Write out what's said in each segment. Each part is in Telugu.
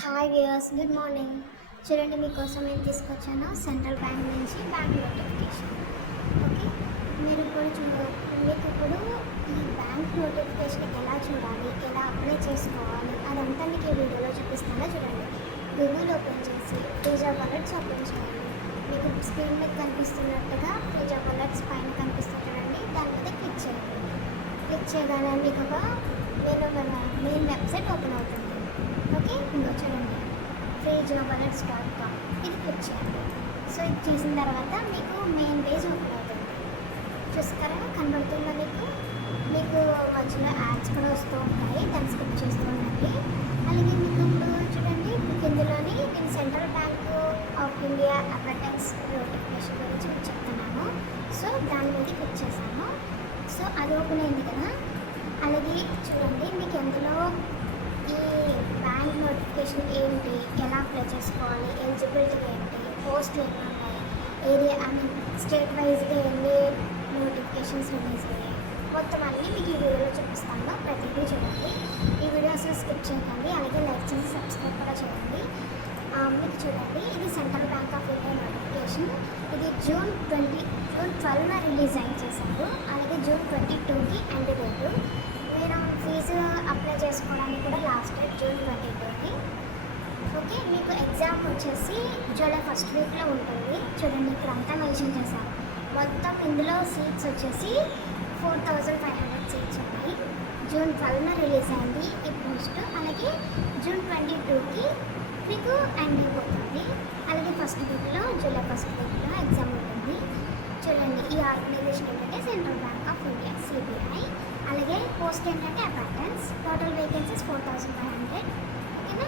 Hi viewers, good morning. చూడండి, మీకోసం ఏం తీసుకొచ్చానో సెంట్రల్ బ్యాంక్ నుంచి బ్యాంక్ నోటిఫికేషన్. ఓకే, మీరు మీకు ఇప్పుడు ఈ బ్యాంక్ నోటిఫికేషన్ ఎలా చూడాలి, ఎలా అప్లై చేసుకోవాలి అదంతా మీకు ఈ వీడియోలో చూపిస్తానో చూడండి. గూగుల్ ఓపెన్ చేసి ఫ్రీజ్ ఆఫ్ వాలెట్స్ ఓపెన్ చేయండి. మీకు స్క్రీన్ మీద కనిపిస్తున్నట్టుగా ఫ్రీజ్ ఆఫ్ వాలెట్స్ పైన కనిపిస్తుంది చూడండి, దాని మీద క్లిక్ చేయండి. క్లిక్ చేయగానే మీకు ఒక మెయిన్ వెబ్సైట్ ఓపెన్ అవుతుంది. ఓకే, ఇంకో చూడండి, freejobalets.com ఇది క్లిక్ చేయండి. సో ఇది చేసిన తర్వాత మీకు మెయిన్ పేజ్ ఓపెన్ అవుతుంది. చూస్తారా, కనబడుతుందా మీకు మధ్యలో యాడ్స్ కూడా వస్తూ ఉంటాయి, దాన్ని స్కిప్ చేస్తూ ఉండండి. అలాగే మీకు ఇప్పుడు చూడండి, మీకు ఇందులోని నేను central bank of India advertise notification గురించి మీకు చెప్తున్నాను. సో దాని మీద క్లిక్ చేశాను. సో అది ఓపెన్ అయింది కదా. అలాగే చూడండి, మీకు ఎందులో ఈ బ్యాంక్ నోటిఫికేషన్ ఏంటి, ఎలా అప్లై చేసుకోవాలి, ఎలిజిబిలిటీ ఏంటి, పోస్టులు ఎన్ని ఉన్నాయి, ఏరియా స్టేట్ వైజ్గా ఎన్ని నోటిఫికేషన్స్ రిలీజ్ అయ్యాయి, మొత్తం అన్నీ మీకు ఈ వీడియోలో చూపిస్తాను. ప్రతిదీ చూడండి, ఈ వీడియో అసలు స్కిప్ చేయకండి. అలాగే లైక్ చేసి సబ్స్క్రైబ్ కూడా చేయండి. మీకు చూడండి, ఇది central bank of India notification. ఇది జూన్ 12 రిలీజ్ అయ్యి చేశారు. అలాగే జూన్ 22కి ఎండ్ డేటు. మీరు ఫీజు అప్లై చేసుకోవడానికి కూడా లాస్ట్ డేట్ జూన్ 22కి. ఓకే, మీకు ఎగ్జామ్ వచ్చేసి జూలై ఫస్ట్ వీక్లో ఉంటుంది. చూడండి, ఇక్కడ అంతా మెన్షన్ చేశారు. మొత్తం ఇందులో సీట్స్ వచ్చేసి 4500 సీట్స్ ఉన్నాయి. జూన్ 12న రిలీజ్ అయింది ఈ పోస్ట్. అలాగే జూన్ 22కి మీకు ఎండ్ అయిపోతుంది. అలాగే ఫస్ట్ వీక్లో జూలై ఫస్ట్ వీక్లో ఎగ్జామ్ ఉంటుంది. చూడండి, ఈ ఆర్గనైజేషన్ ఏంటంటే central bank of India CBI. అలాగే పోస్ట్ ఏంటంటే అపార్టెంట్స్. Total vacancies 4500. ఓకేనా.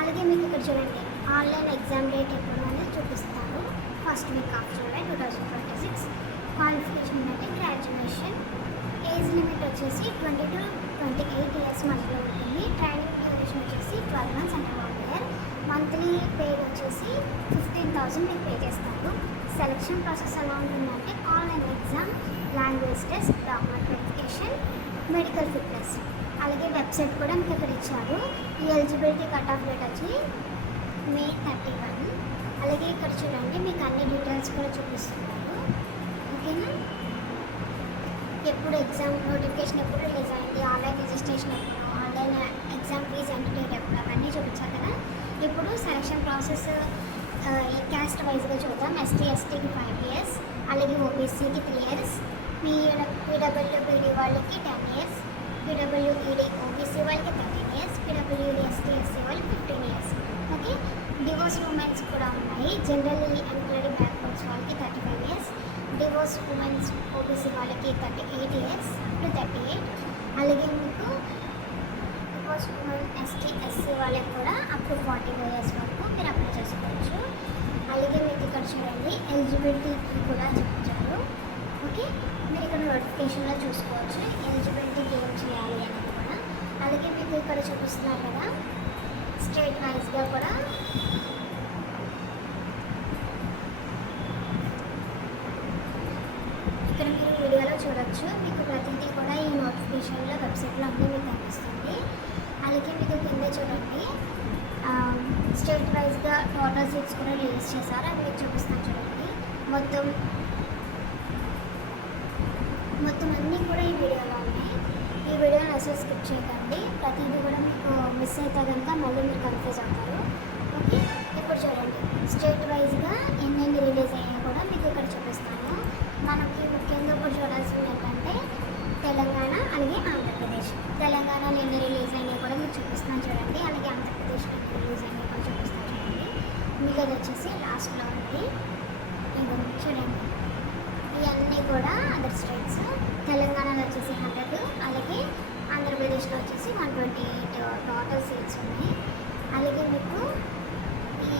అలాగే మీకు ఇక్కడ చూడండి, ఆన్లైన్ ఎగ్జామ్ డేట్ ఎప్పుడు అనేది చూపిస్తారు. First week off July 2026. Qualification ఏంటంటే గ్రాడ్యుయేషన్. ఏజ్ లిమిట్ వచ్చేసి 20 to 28 ఇయర్స్ మధ్యలో ఉంటుంది. ట్రైనింగ్ డ్యూరేషన్ వచ్చేసి 12 months అంటే 1 year. మంత్లీ పే వచ్చేసి 15,000 మీకు పే చేస్తారు. సెలక్షన్ ప్రాసెస్ ఎలా ఉంటుందంటే online exam, language test, document verification, medical fitness. అలాగే వెబ్సైట్ కూడా మీకు ఇక్కడ ఇచ్చారు. ఈ ఎలిజిబిలిటీ కట్ ఆఫ్ డేట్ వచ్చి May 31. అలాగే ఇక్కడ చూడండి, మీకు అన్ని డీటెయిల్స్ కూడా చూపిస్తున్నారు. ఓకేనా. ఎప్పుడు ఎగ్జామ్ నోటిఫికేషన్ ఎప్పుడు రిలీజ్ అయింది, ఆన్లైన్ రిజిస్ట్రేషన్ ఎప్పుడు, online exam fees end date ఎప్పుడు, అవన్నీ చూపించారు కదా. ఇప్పుడు సెలక్షన్ ప్రాసెస్ ఈ క్యాస్ట్ వైజ్గా చూద్దాం. ఎస్టీ ఎస్టీకి 5 years, అలాగే ఓబీసీకి 3 years, పీడబ్ల్యూబీడీ వాళ్ళకి 10 years, పీడబ్ల్యూఈడీ ఓబీసీ వాళ్ళకి 13 years, పీడబ్ల్యూఈడీ ఎస్టీ ఎస్సీ వాళ్ళకి 15 years. ఓకే, డివోర్స్ ఉమెన్స్ కూడా ఉన్నాయి. జనరల్ ఎంప్లాయిడ్ బ్యాక్వర్డ్స్ వాళ్ళకి 35 years, డివోర్స్ ఉమెన్స్ ఓబీసీ వాళ్ళకి 38 years to 38. అలాగే మీకు డివోర్స్ ఉమెన్ ఎస్టీ ఎస్సీ వాళ్ళకి కూడా అప్ టు 45 years వరకు మీరు అప్లై చేసుకోవచ్చు. అలాగే మీకు ఇక్కడ చూడండి, ఎలిజిబిలిటీకి కూడా చెప్తారు. ఓకే, మీరు ఇక్కడ నోటిఫికేషన్లో చూసుకోవచ్చు ఎలిజిబిలిటీకి ఏం చేయాలి అనేది కూడా. అలాగే మీకు ఇక్కడ చూపిస్తున్నారు కదా, స్టేట్ వైజ్గా కూడా ఇక్కడ మీరు వీడియోలో చూడొచ్చు. మీకు ప్రతిదీ కూడా ఈ నోటిఫికేషన్లో వెబ్సైట్లో అన్నీ మీకు కనిపిస్తుంది. అలాగే మీకు కింద చూడండి, స్టేట్ వైజ్గా టోటల్ సీట్స్ కూడా రిలీజ్ చేశారు. అది మీకు చూపిస్తాను చూడండి. మొత్తం అన్నీ కూడా ఈ వీడియోలో ఉన్నాయి. ఈ వీడియోని అసలు స్కిప్ చేయకండి. ప్రతిదీ కూడా మీకు మిస్ అయితే కనుక మళ్ళీ మీరు కన్ఫ్యూజ్ అవుతారు. ఓకే, ఇప్పుడు చూడండి, స్టేట్ వైజ్గా ఎన్నెన్ని రిలీజ్ అయ్యాయో కూడా మీకు ఇక్కడ చూపిస్తాను. మనకి ముఖ్యంగా ఇప్పుడు చూడాల్సింది ఏంటంటే తెలంగాణ, అలాగే ఆంధ్రప్రదేశ్. తెలంగాణలో ఎన్ని రిలీజ్ అయినాయి కూడా మీకు చూపిస్తాను చూడండి. అలాగే ఆంధ్రప్రదేశ్లో ఎన్ని రిలీజ్ అయినాయి కూడా చూపిస్తాను చూడండి. మీకు అది వచ్చేసి లాస్ట్లో ఉంది. ఇది చూడండి, ఇవన్నీ కూడా అదర్ స్టేట్స్. తెలంగాణలో వచ్చేసి 100, అలాగే ఆంధ్రప్రదేశ్లో వచ్చేసి 128 టోటల్ సీట్స్ ఉన్నాయి. అలాగే మీకు ఈ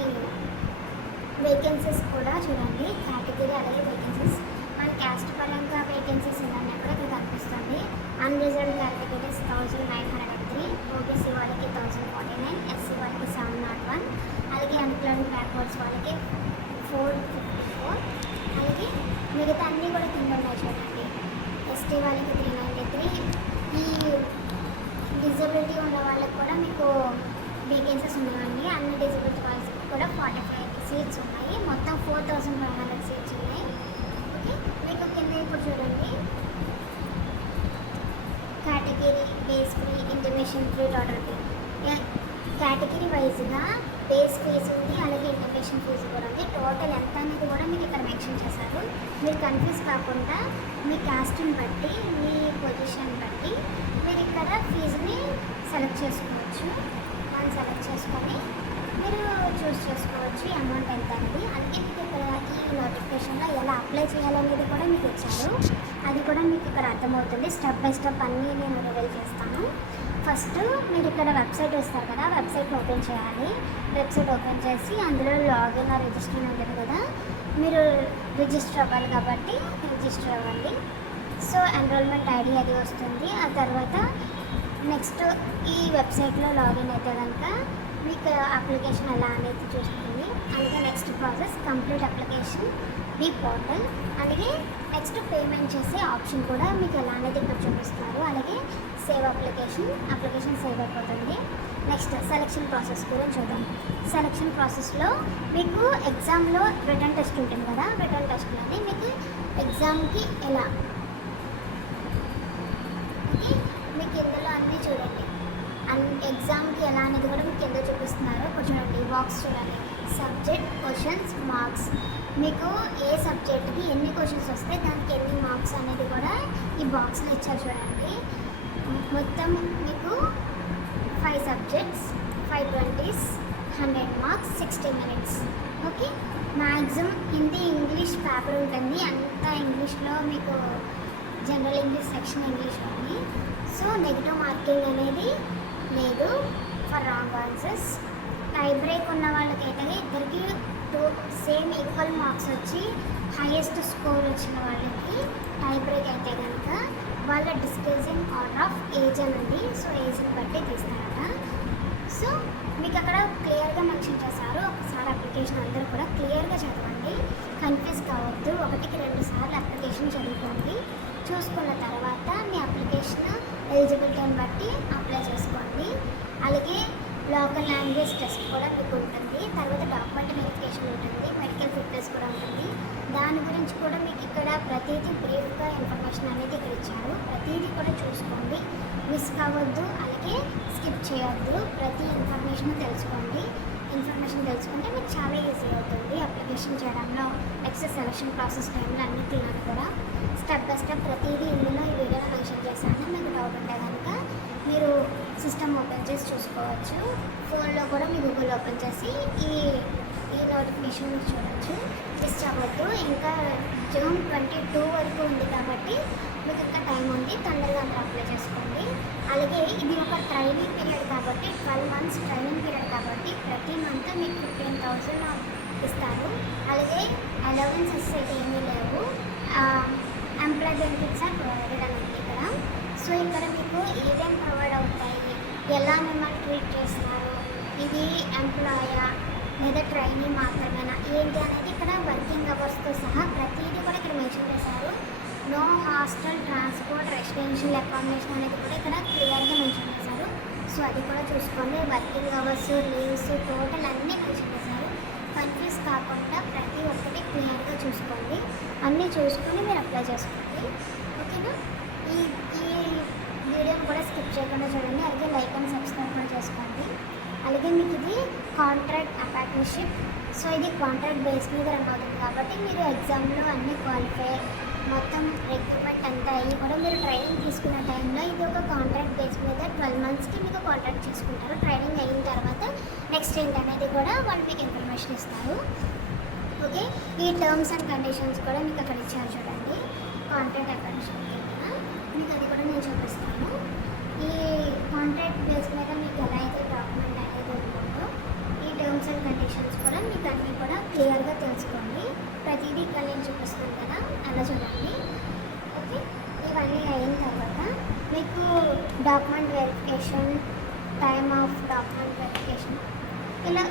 వేకెన్సీస్ కూడా చూడండి, కేటగిరీ అలాగే వేకెన్సీస్. మన క్యాస్ట్ పరంగా వేకెన్సీస్ ఇవన్నీ కూడా ఇక్కడ కనిపిస్తుంది. అన్రిజర్వ్డ్ కేటగిరీస్ 1903, ఓబీసీ వాళ్ళకి 1049, ఎస్సీ వాళ్ళకి 701, అలాగే అన్ఎంప్లాయిడ్ బ్యాక్వర్డ్స్ వాళ్ళకి 454. అలాగే మిగతా అన్నీ కూడా కింద ఉన్నాయి చూడండి. ఎస్టీ వాళ్ళకి 393. ఈ డిజబిలిటీ ఉన్న వాళ్ళకి కూడా మీకు వేకెన్సీస్ ఉన్నాయండి. డిజబిలిటీ వాళ్ళకి కూడా 45 సీట్స్ ఉన్నాయి. మొత్తం 4500 సీట్స్ ఉన్నాయి. ఓకే, మీకు కింద ఇప్పుడు చూడండి, category, base fee, intimation fee, total fee. Category వైజ్గా బేస్ ఫీజు ఉంది, అలాగే ఇంటిమేషన్ ఫీజు కూడా ఉంది. టోటల్ ఎంత అనేది కూడా మీకు ఇక్కడ మెన్షన్ చేశారు. మీరు కన్ఫ్యూజ్ కాకుండా మీ క్యాస్ట్ని బట్టి, మీ పొజిషన్ బట్టి మీరు ఇక్కడ ఫీజుని సెలెక్ట్ చేసుకోవచ్చు. దాన్ని సెలెక్ట్ చేసుకొని మీరు చూస్ చేసుకోవచ్చు అమౌంట్ ఎంత అనేది. అలాగే మీకు ఇక్కడ ఈ నోటిఫికేషన్లో ఎలా అప్లై చేయాలనేది కూడా మీకు ఇచ్చారు. అది కూడా మీకు ఇక్కడ అర్థమవుతుంది. స్టెప్ బై స్టెప్ అన్నీ నేను రివీల్ చేస్తాను. ఫస్ట్ మీరు ఇక్కడ వెబ్సైట్ వస్తారు కదా, వెబ్సైట్ ఓపెన్ చేయాలి. వెబ్సైట్ ఓపెన్ చేసి అందులో లాగిన్ రిజిస్టర్ ఉంటుంది కదా, మీరు రిజిస్టర్ అవ్వాలి కాబట్టి రిజిస్టర్ అవ్వండి. సో ఎన్రోల్మెంట్ ఐడి అది వస్తుంది. ఆ తర్వాత నెక్స్ట్ ఈ వెబ్సైట్లో లాగిన్ అయితే కనుక మీకు అప్లికేషన్ ఎలా అనేది చూస్తుంది. అలాగే నెక్స్ట్ ప్రాసెస్ కంప్లీట్ అప్లికేషన్ మీ పోర్టల్. అలాగే నెక్స్ట్ పేమెంట్ చేసే ఆప్షన్ కూడా మీకు ఎలా అనేది ఇక్కడ చూపిస్తున్నారు. అలాగే సేవ్ అప్లికేషన్ సేవ్ అయిపోతుంది. నెక్స్ట్ సెలక్షన్ ప్రాసెస్ గురించి చూద్దాం. సెలక్షన్ ప్రాసెస్లో మీకు ఎగ్జామ్లో రిటర్న్ టెస్ట్ ఉంటుంది కదా, రిటర్న్ టెస్ట్లోనే మీకు ఎగ్జామ్కి ఎలా మీకు ఇందులో అన్నీ చూడండి. ఎగ్జామ్కి ఎలా అనేది కూడా మీకు కింద చూపిస్తున్నారు. ఇప్పుడు చూడండి, బాక్స్ చూడండి, సబ్జెక్ట్, క్వశ్చన్స్, మార్క్స్. మీకు ఏ సబ్జెక్ట్కి ఎన్ని క్వశ్చన్స్ వస్తే దానికి ఎన్ని మార్క్స్ అనేది కూడా ఈ బాక్స్లో ఇచ్చారు చూడండి. మొత్తం మీకు 5 subjects, 5 20s, 100 marks, 60 minutes. Okay, maximum Hindi, English paper ఉంటుంది. అంతా ఇంగ్లీష్లో మీకు జనరల్ ఇంగ్లీష్ సెక్షన్ ఇంగ్లీష్లోని. సో నెగిటివ్ మార్కింగ్ అనేది లేదు for wrong answers. Tie break ఉన్న వాళ్ళకైతే ఇద్దరికి 2 సేమ్ ఈక్వల్ మార్క్స్ వచ్చి హైయెస్ట్ స్కోర్ వచ్చిన వాళ్ళకి టై బ్రేక్ అయితే కనుక వాళ్ళ డిస్క్రీజింగ్ ఆర్డర్ ఆఫ్ ఏజ్ అనండి. సో ఏజ్ని బట్టి తీస్తారట. సో మీకు అక్కడ క్లియర్గా మెన్షన్ చేశారు. ఒకసారి అప్లికేషన్ అందరూ కూడా క్లియర్గా చదవండి, కన్ఫ్యూజ్ కావద్దు. 1కి 2 సార్లు అప్లికేషన్ చదువుకోండి. చూసుకున్న తర్వాత మీ అప్లికేషన్ ఎలిజిబిలిటీని బట్టి అప్లై చేసుకోండి. అలాగే లోకల్ లాంగ్వేజ్ టెస్ట్ కూడా మీకు ఉంటుంది. తర్వాత డాక్యుమెంట్ వెరిఫికేషన్ ఉంటుంది, మెడికల్ ఫిట్నెస్ కూడా ఉంటుంది. దాని గురించి కూడా మీకు ఇక్కడ ప్రతిదీ బ్రీఫ్గా ఇన్ఫర్మేషన్ అనేది ఇక్కడ ఇచ్చారు. ప్రతిదీ కూడా చూసుకోండి, మిస్ కావద్దు, అలాగే స్కిప్ చేయొద్దు. ప్రతి ఇన్ఫర్మేషన్ తెలుసుకోండి. ఇన్ఫర్మేషన్ తెలుసుకుంటే మీకు చాలా ఈజీ అవుతుంది అప్లికేషన్ చేయడంలో. నెక్స్ట్ సెలక్షన్ ప్రాసెస్ టైంలో అన్నిటిలో కూడా స్టెప్ బై స్టెప్ ప్రతిదీ ఇందులో ఈ వీడియోలో మెన్షన్ చేశాను. మీకు డౌట్ ఉంటే కనుక మీరు సిస్టమ్ ఓపెన్ చేసి చూసుకోవచ్చు. ఫోన్లో కూడా మీ గూగుల్ ఓపెన్ చేసి ఈ నోటిఫికేషన్ మీరు చూడవచ్చు. మిస్ అవ్వద్దు. ఇంకా జూన్ 22 వరకు ఉంది కాబట్టి మీకు ఇంకా టైం ఉంది. తొందరగా అందరూ అప్లై చేసుకోండి. అలాగే ఇది ఒక ట్రైనింగ్ పీరియడ్ కాబట్టి 12 months ట్రైనింగ్ పీరియడ్ కాబట్టి ప్రతి మంత్ మీకు 15,000 ఇస్తారు. అలాగే అలవెన్సెస్ అయితే ఏమీ లేవు. ఎంప్లాయ్ బెనిఫిట్స్ ఆర్ ప్రొవైడెడ్ అని ఉంది ఇక్కడ. సో ఇక్కడ మీకు ఏమేమి ప్రొవైడ్ అవుతాయి, ఎలా మిమ్మల్ని ట్రీట్ చేస్తున్నారు, ఇది ఎంప్లాయా లేదా ట్రైనింగ్ మాత్రమేనా ఏంటి అనేది ఇక్కడ వర్కింగ్ అవర్స్తో సహా ప్రతిదీ కూడా ఇక్కడ మెన్షన్ చేశారు. No hostel, transport, residential accommodation అనేది కూడా ఇక్కడ క్లియర్గా మెన్షన్ చేశారు. సో అది కూడా చూసుకోండి. వర్కింగ్ అవర్స్, లీవ్స్, టోటల్ అన్నీ మెన్షన్ చేశారు. కన్ఫ్యూజ్ కాకుండా ప్రతి ఒక్కటి క్లియర్గా చూసుకోండి. అన్నీ చూసుకొని మీరు అప్లై చేసుకోండి. ఓకేనా? ఈ వీడియోని కూడా స్కిప్ చేయకుండా చూడండి. అలాగే లైక్ అండ్ సబ్స్క్రైబ్ కూడా చేసుకోండి. అలాగే మీకు ఇది కాంట్రాక్ట్ అపార్ట్నర్షిప్. సో ఇది కాంట్రాక్ట్ బేస్ మీద రన్ అవుతుంది కాబట్టి మీరు ఎగ్జామ్లో అన్నీ క్వాలిఫై మొత్తం రిక్రూట్మెంట్ అంతా అయ్యి కూడా మీరు ట్రైనింగ్ తీసుకున్న టైంలో ఇది ఒక కాంట్రాక్ట్ బేస్ మీద 12 monthsకి మీకు కాంట్రాక్ట్ చేసుకుంటారు. ట్రైనింగ్ అయిన తర్వాత నెక్స్ట్ ఏంటనేది కూడా వాళ్ళు మీకు ఇన్ఫర్మేషన్ ఇస్తారు. ఓకే, ఈ టర్మ్స్ అండ్ కండిషన్స్ కూడా మీకు అక్కడ ఇచ్చారు చూడండి. కాంట్రాక్ట్ అపార్ట్నర్షిప్ కదా, మీకు అది కూడా నేను చూపిస్తాను. ఈ కాంట్రాక్ట్ బేస్ మీద మీకు ఎలా అయితే డాక్యుమెంట్ అనేది ఉంటుందో ఈ టర్మ్స్ అండ్ కండిషన్స్ కూడా మీకు అన్నీ కూడా క్లియర్గా తెలుసుకోండి. ప్రతిదీ ఇక్కడ నేను చూపిస్తాను కదా, అలా చూడండి. ఓకే, ఇవన్నీ అయిన తర్వాత మీకు document verification, time of document verification ఇలా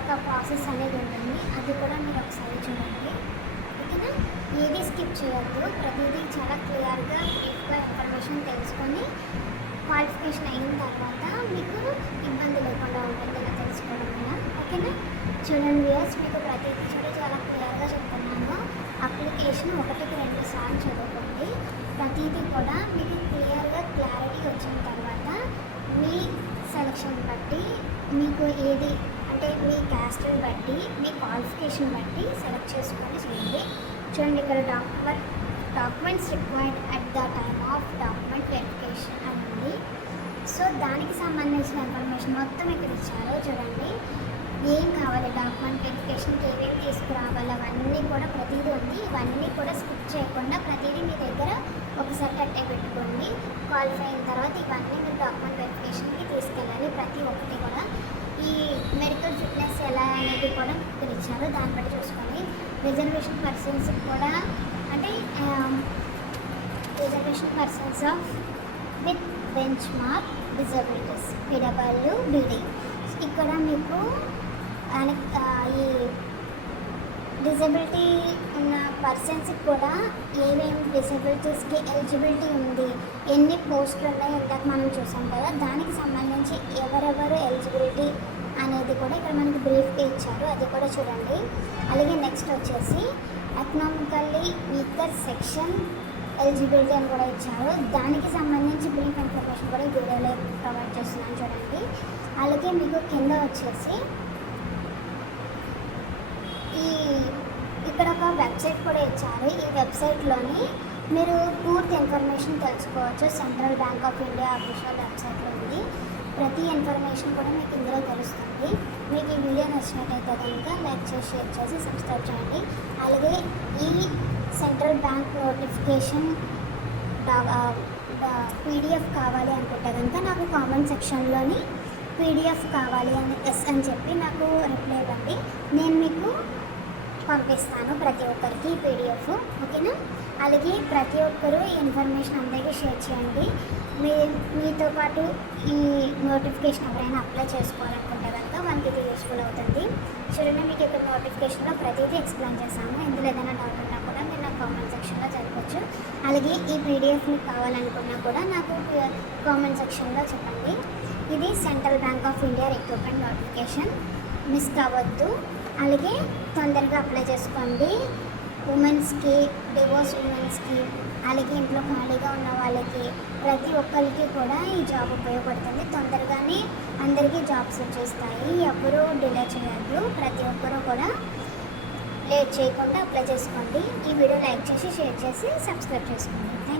ఒక ప్రాసెస్ అనేది ఉంటుంది. అది కూడా మీరు ఒకసారి చూడండి. ఓకేనా? ఏది స్కిప్ చేయొద్దు. ప్రతిదీ చాలా క్లియర్గా బ్రీఫ్గా ఇన్ఫర్మేషన్ తెలుసుకొని క్వాలిఫికేషన్ అయిన తర్వాత మీకు ఇబ్బంది లేకుండా ఉంటుంది ఇలా తెలుసుకోవడం వల్ల. ఓకేనా. చూడండి వ్యూయర్స్, మీకు ప్రతిదీ చాలా క్లియర్గా చెప్తున్నాను. అప్లికేషన్ 1-2 సార్లు చదువుకోండి. ప్రతిదీ కూడా మీకు క్లియర్గా క్లారిటీ వచ్చిన తర్వాత మీ సెలక్షన్ బట్టి మీకు ఏది అంటే మీ క్యాస్ట్ని బట్టి మీ క్వాలిఫికేషన్ బట్టి సెలెక్ట్ చేసుకొని చేయండి. చూడండి ఇక్కడ documents required at the time of document verification అని ఉంది. సో దానికి సంబంధించిన ఇన్ఫర్మేషన్ మొత్తం ఇక్కడ ఇచ్చారు. చూడండి ఏం కావాలి, డాక్యుమెంట్ వెరిఫికేషన్కి ఏమేమి తీసుకురావాలి అవన్నీ కూడా ప్రతిదీ ఉంది. ఇవన్నీ కూడా స్కిప్ చేయకుండా ప్రతిదీ మీ దగ్గర ఒకసారి కట్టే పెట్టుకోండి. క్వాలిఫై అయిన తర్వాత ఇవన్నీ మీరు డాక్యుమెంట్ వెరిఫికేషన్కి తీసుకెళ్ళాలి. ప్రతి ఒక్కటి కూడా ఈ మెడికల్ ఫిట్నెస్ ఎలా అనేది కూడా ఇక్కడ ఇచ్చారు, దాన్ని బట్టి చూసుకోండి. రిజర్వేషన్ పర్సన్స్ కూడా అంటే reservation persons of with bench mark disabilities PWBD. ఇక్కడ మీకు ఈ డిజబిలిటీ ఉన్న పర్సన్స్కి కూడా ఏమేమి డిజబిలిటీస్కి ఎలిజిబిలిటీ ఉంది, ఎన్ని పోస్టులు ఉన్నాయో ఇందాక మనం చూసాం కదా, దానికి సంబంధించి ఎవరెవరు ఎలిజిబిలిటీ అనేది కూడా ఇక్కడ మనకి బ్రీఫ్గా ఇచ్చారు, అది కూడా చూడండి. అలాగే నెక్స్ట్ వచ్చేసి ఎకనామికల్లీ వీకర్ సెక్షన్ ఎలిజిబిలిటీ అని కూడా ఇచ్చారు, దానికి సంబంధించి బ్రీఫ్ ఇన్ఫర్మేషన్ కూడా ఈ వీడియోలో ప్రొవైడ్ చేస్తున్నాను చూడండి. అలాగే మీకు కింద వచ్చేసి ఇక్కడ ఒక వెబ్సైట్ కూడా ఇచ్చారు. ఈ వెబ్సైట్లోని మీరు పూర్తి ఇన్ఫర్మేషన్ తెలుసుకోవచ్చు. Central bank of India official వెబ్సైట్లో ఉంది. ప్రతి ఇన్ఫర్మేషన్ కూడా మీకు ఇందులో తెలుస్తుంది. మీకు ఈ వీడియో నచ్చినట్టయితే కనుక లైక్ చేసి షేర్ చేసి సబ్స్క్రైబ్ చేయండి. అలాగే ఈ సెంట్రల్ బ్యాంక్ నోటిఫికేషన్ PDF కావాలి అనుకుంటే కనుక నాకు కామెంట్ సెక్షన్లోని PDF కావాలి అని ఎస్ అని చెప్పి నాకు రిప్లై ఇవ్వండి. నేను మీకు పంపిస్తాను ప్రతి ఒక్కరికి PDF, ఓకేనా. అలాగే ప్రతి ఒక్కరూ ఈ ఇన్ఫర్మేషన్ అందరికీ షేర్ చేయండి. మీతో పాటు ఈ నోటిఫికేషన్ ఎవరైనా అప్లై చేసుకోవాలనుకుంటే కనుక వాళ్ళకి ఇది యూస్ఫుల్ అవుతుంది. చూడండి మీకు ఇక్కడ నోటిఫికేషన్లో ప్రతిదీ ఎక్స్ప్లెయిన్ చేశాను. ఇందులో ఏదైనా డౌట్ ఉన్నా కూడా మీరు నాకు కామెంట్ సెక్షన్లో చదవచ్చు. అలాగే ఈ PDF మీకు కావాలనుకున్నా కూడా నాకు కామెంట్ సెక్షన్లో చెప్పండి. ఇది central bank of India recruitment notification, miss కావద్దు. అలాగే తొందరగా అప్లై చేసుకోండి. ఉమెన్స్కి, డివోర్స్ ఉమెన్స్కి, అలాగే ఇంట్లో ఖాళీగా ఉన్న వాళ్ళకి ప్రతి ఒక్కరికి కూడా ఈ జాబ్ ఉపయోగపడుతుంది. తొందరగానే అందరికీ జాబ్స్ వచ్చేస్తాయి. ఎవరూ డిలే చేయొద్దు. ప్రతి ఒక్కరూ కూడా లేట్ చేయకుండా అప్లై చేసుకోండి. ఈ వీడియో లైక్ చేసి షేర్ చేసి సబ్స్క్రైబ్ చేసుకోండి. Thank you.